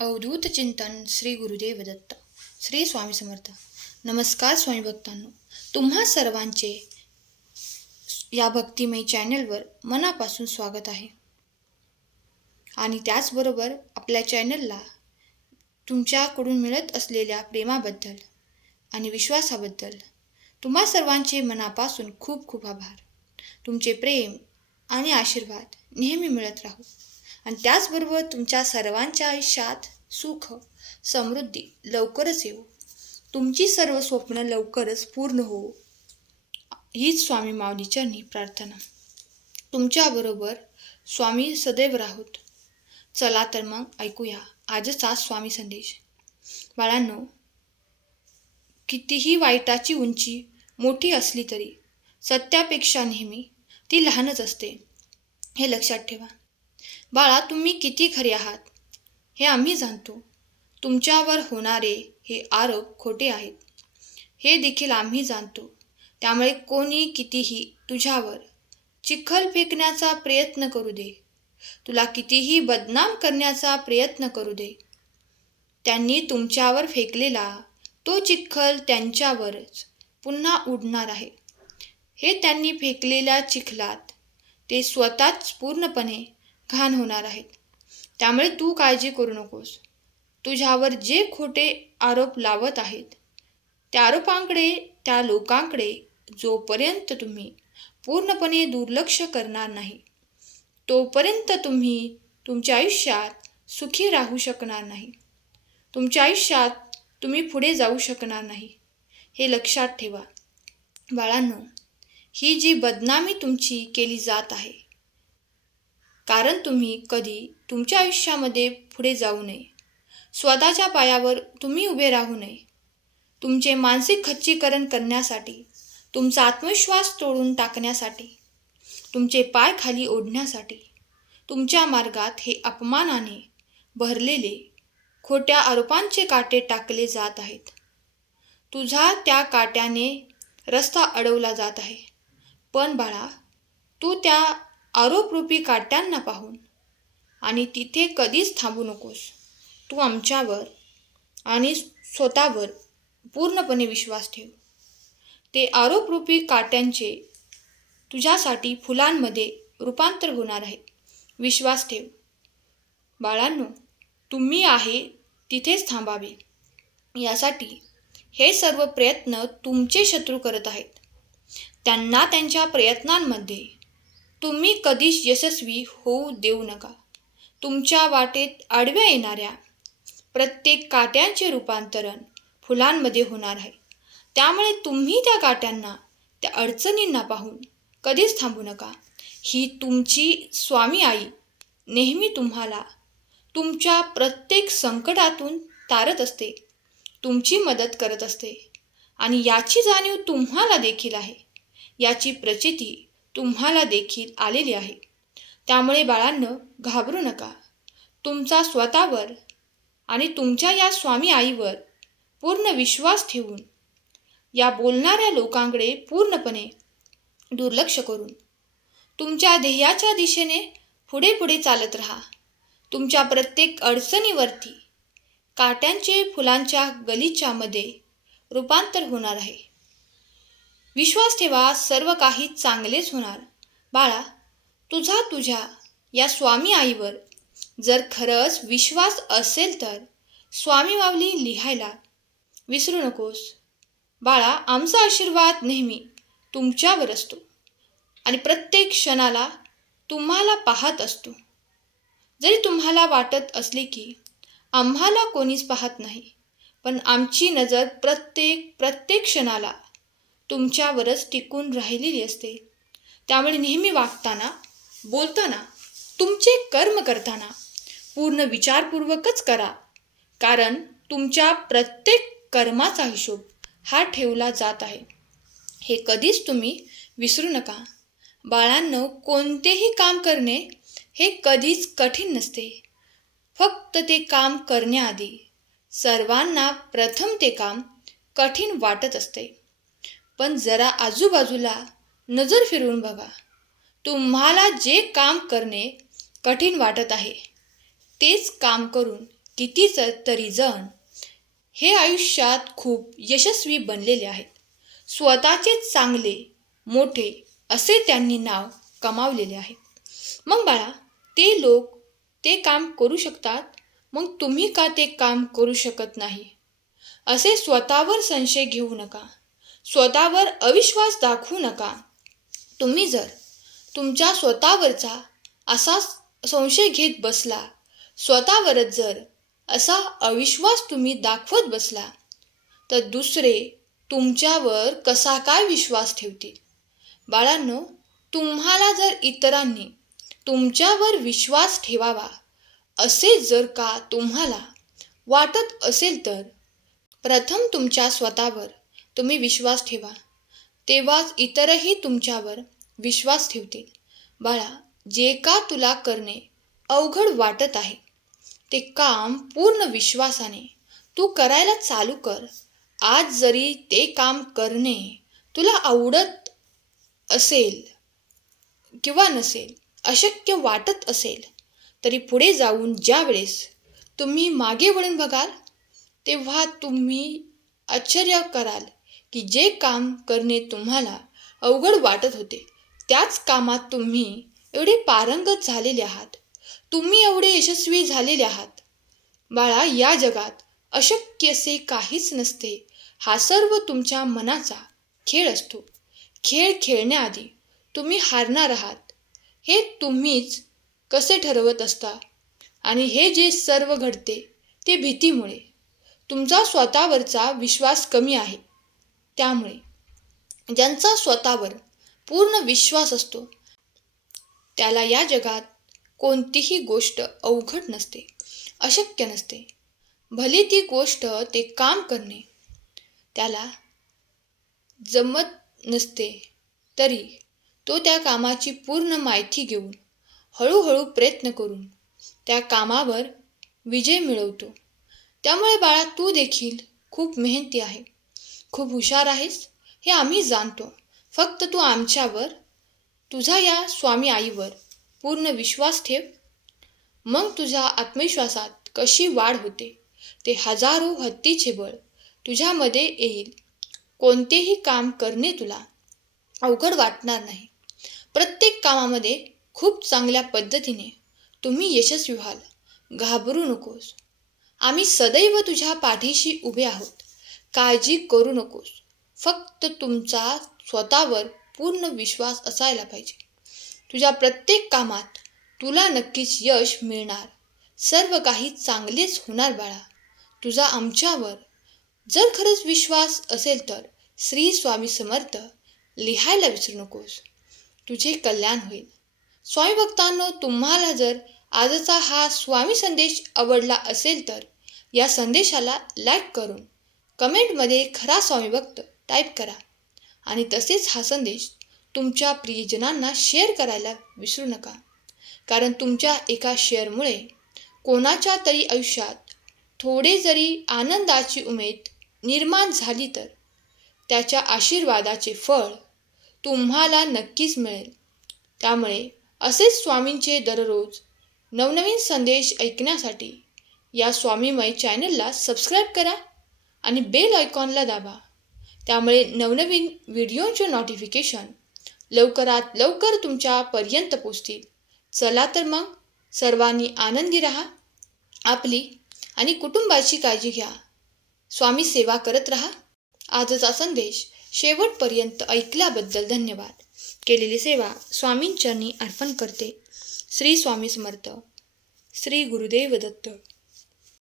अवधूत चिंतन श्री गुरुदेव दत्त. श्री स्वामी समर्थ. नमस्कार स्वामी भक्तांनो, तुम्हा सर्वांचे या भक्तिमय चॅनलवर मनापासून स्वागत आहे. आणि त्याचबरोबर आपल्या चॅनलला तुमच्याकडून मिळत असलेल्या प्रेमाबद्दल आणि विश्वासाबद्दल तुम्हा सर्वांचे मनापासून खूप खूप आभार. तुमचे प्रेम आणि आशीर्वाद नेहमी मिळत राहू आणि त्याचबरोबर तुमच्या सर्वांच्या आयुष्यात सुख समृद्धी लवकरच येऊ, तुमची सर्व स्वप्न लवकरच पूर्ण होऊ, हीच स्वामी माऊली चरणी प्रार्थना. तुमच्याबरोबर स्वामी सदैव राहोत. चला तर मग ऐकूया आजचा स्वामी संदेश. बाळांनो, कितीही वाईटाची उंची मोठी असली तरी सत्यापेक्षा नेहमी ती लहानच असते, हे लक्षात ठेवा. बाळा, तुम्ही किती खरे आहात हे आम्ही जाणतो. तुमच्यावर होणारे हे आरोप खोटे आहेत हे देखील आम्ही जाणतो. त्यामुळे कोणी कितीही तुझ्यावर चिखल फेकण्याचा प्रयत्न करू दे, तुला कितीही बदनाम करण्याचा प्रयत्न करू दे, त्यांनी तुमच्यावर फेकलेला तो चिखल त्यांच्यावरच पुन्हा उडणार आहे. हे त्यांनी फेकलेल्या चिखलात ते स्वतःच पूर्णपणे घाण होणार आहेत. त्यामुळे तू काळजी करू नकोस. तुझ्यावर जे खोटे आरोप लावत आहेत त्या आरोपांकडे, त्या लोकांकडे जोपर्यंत तुम्ही पूर्णपणे दुर्लक्ष करणार नाही तोपर्यंत तुम्ही तुमच्या आयुष्यात सुखी राहू शकणार नाही. तुमच्या आयुष्यात तुम्ही पुढे जाऊ शकणार नाही, हे लक्षात ठेवा. बाळांनो, ही जी बदनामी तुमची केली जात आहे कारण तुम्ही कधी तुमच्या आयुष्यामध्ये पुढे जाऊ नये, स्वतःच्या पायावर तुम्ही उभे राहू नये, तुमचे मानसिक खच्चीकरण करण्यासाठी, तुमचा आत्मविश्वास तोडून टाकण्यासाठी, तुमचे पाय खाली ओढण्यासाठी तुमच्या मार्गात हे अपमानाने भरलेले खोट्या आरोपांचे काटे टाकले जात आहेत. तुझा त्या काट्याने रस्ता अडवला जात आहे. पण बाळा, तू त्या आरोपरूपी काट्यांना पाहून आणि तिथे कधीच थांबू नकोस. तू आमच्यावर आणि स्वतःवर पूर्णपणे विश्वास ठेव. ते आरोपरूपी काट्यांचे तुझ्यासाठी फुलांमध्ये रूपांतर होणार आहे. विश्वास ठेव. बाळांनो, तुम्ही आहे तिथेच थांबावे यासाठी हे सर्व प्रयत्न तुमचे शत्रू करत आहेत. त्यांना त्यांच्या प्रयत्नांमध्ये तुम्ही कधीच यशस्वी होऊ देऊ नका. तुमच्या वाटेत आडव्या येणाऱ्या प्रत्येक काट्यांचे रूपांतरण फुलांमध्ये होणार आहे. त्यामुळे तुम्ही त्या काट्यांना, त्या अडचणींना पाहून कधीच थांबू नका. ही तुमची स्वामी आई नेहमी तुम्हाला तुमच्या प्रत्येक संकटातून तारत असते, तुमची मदत करत असते आणि याची जाणीव तुम्हाला देखील आहे, याची प्रचिती तुम्हाला देखील आलेली आहे. त्यामुळे बाळांनो, घाबरू नका. तुमचा स्वतःवर आणि तुमच्या या स्वामी आईवर पूर्ण विश्वास ठेवून या बोलणाऱ्या लोकांकडे पूर्णपणे दुर्लक्ष करून तुमच्या ध्येयाच्या दिशेने पुढे पुढे चालत राहा. तुमच्या प्रत्येक अडचणीवरती काट्यांचे फुलांच्या गलिच्यामध्ये रूपांतर होणार आहे. विश्वास ठेवा, सर्व काही चांगलेच होणार. बाळा, तुझ्या या स्वामी आईवर जर खरंच विश्वास असेल तर स्वामी माऊली लिहायला विसरू नकोस. बाळा, आमचा आशीर्वाद नेहमी तुमच्यावर असतो आणि प्रत्येक क्षणाला तुम्हाला पाहत असतो. जरी तुम्हाला वाटत असले की आम्हाला कोणीच पाहत नाही, पण आमची नजर प्रत्येक क्षणाला तुमच्यावरच टिकून राहिलेली असते. त्यामुळे नेहमी वागताना, बोलताना, तुमचे कर्म करताना पूर्ण विचारपूर्वकच करा, कारण तुमच्या प्रत्येक कर्माचा हिशोब हा ठेवला जात आहे. हे कधीच तुम्ही विसरू नका. बाळांनो, कोणतेही काम करणे हे कधीच कठीण नसते. फक्त ते काम करण्याआधी सर्वांना प्रथम ते काम कठीण वाटत असते. पण जरा आजूबाजूला नजर फिरवून बघा. तुम्हाला जे काम करणे कठीण वाटत आहे तेच काम करून तरी जण हे आयुष्यात खूप यशस्वी बनलेले आहेत. स्वतःचे चांगले मोठे असे त्यांनी नाव कमावलेले आहे. मग बाळा, ते लोक ते काम करू शकतात, मग तुम्ही का ते काम करू शकत नाही? असे स्वतःवर संशय घेऊ नका. स्वतःवर अविश्वास दाखवू नका. तुम्ही जर तुमच्या स्वतःवरचा असा संशय घेत बसला, स्वतःवरच जर असा अविश्वास तुम्ही दाखवत बसला, तर दुसरे तुमच्यावर कसा काय विश्वास ठेवतील? बाळांनो, तुम्हाला जर इतरांनी तुमच्यावर विश्वास ठेवावा असे जर का तुम्हाला वाटत असेल, तर प्रथम तुमच्या स्वतःवर तुम्ही विश्वास ठेवा. तेव्हाच इतरही तुमच्यावर विश्वास ठेवतील. बाळा, जे का तुला करणे अवघड वाटत आहे, ते काम पूर्ण विश्वासाने तू करायला चालू कर. आज जरी ते काम करणे तुला आवडत असेल किंवा नसेल, अशक्य वाटत असेल, तरी पुढे जाऊन ज्या वेळेस तुम्ही मागे वळून बघाल, तेव्हा तुम्ही आश्चर्य कराल की जे काम करणे तुम्हाला अवघड वाटत होते, त्याच कामात तुम्ही एवढे पारंगत झालेले आहात. तुम्ही एवढे यशस्वी झालेले आहात. बाळा, या जगात अशक्य असे काहीच नसते. हा सर्व तुमच्या मनाचा खेळ असतो. खेळ खेळण्याआधी तुम्ही हारणार आहात हे तुम्हीच कसे ठरवत असता. आणि हे जे सर्व घडते ते भीतीमुळे. तुमचा स्वतःवरचा विश्वास कमी आहे. त्यामुळे ज्यांचा स्वतःवर पूर्ण विश्वास असतो, त्याला या जगात कोणतीही गोष्ट अवघड नसते, अशक्य नसते. भले ती गोष्ट ते काम करणे त्याला जमत नसते, तरी तो त्या कामाची पूर्ण माहिती घेऊन हळूहळू प्रयत्न करून त्या कामावर विजय मिळवतो. त्यामुळे बाळा, तू देखील खूप मेहनती आहे, खूप हुशार आहेस, हे आम्ही जाणतो. फक्त तू आमच्यावर, तुझा या स्वामी आईवर पूर्ण विश्वास ठेव. मग तुझ्या आत्मविश्वासात कशी वाढ होते ते हजारो हत्तीचे बळ तुझ्यामध्ये येईल. कोणतेही काम करणे तुला अवघड वाटणार नाही. प्रत्येक कामामध्ये खूप चांगल्या पद्धतीने तुम्ही यशस्वी व्हाल. घाबरू नकोस. आम्ही सदैव तुझ्या पाठीशी उभे आहोत. काळजी करू नकोस. फक्त तुमचा स्वतःवर पूर्ण विश्वास असायला पाहिजे. तुझ्या प्रत्येक कामात तुला नक्कीच यश मिळणार. सर्व काही चांगलेच होणार बाळा. तुझा आमच्यावर जर खरंच विश्वास असेल, तर श्री स्वामी समर्थ लिहायला विसरू नकोस. तुझे कल्याण होईल. स्वामी भक्तांनो, तुम्हाला जर आजचा हा स्वामी संदेश आवडला असेल, तर या संदेशाला लाईक करून कमेंटमध्ये खरा स्वामी भक्त टाईप करा. आणि तसेच हा संदेश तुमच्या प्रियजनांना शेअर करायला विसरू नका. कारण तुमच्या एका शेअरमुळे कोणाच्या तरी आयुष्यात थोडे जरी आनंदाची उमेद निर्माण झाली, तर त्याच्या आशीर्वादाचे फळ तुम्हाला नक्कीच मिळेल. त्यामुळे असेच स्वामींचे दररोज नवनवीन संदेश ऐकण्यासाठी या स्वामीमय चॅनलला सबस्क्राईब करा आणि बेल आयकॉनला दाबा. त्यामुळे नवनवीन व्हिडिओचे नोटिफिकेशन लवकरात लवकर तुमच्यापर्यंत पोचतील. चला तर मग, सर्वांनी आनंदी राहा. आपली आणि कुटुंबाची काळजी घ्या. स्वामी सेवा करत राहा. आजचा संदेश शेवटपर्यंत ऐकल्याबद्दल धन्यवाद. केलेली सेवा स्वामींचरणी अर्पण करते. श्री स्वामी समर्थ. श्री गुरुदेव दत्त.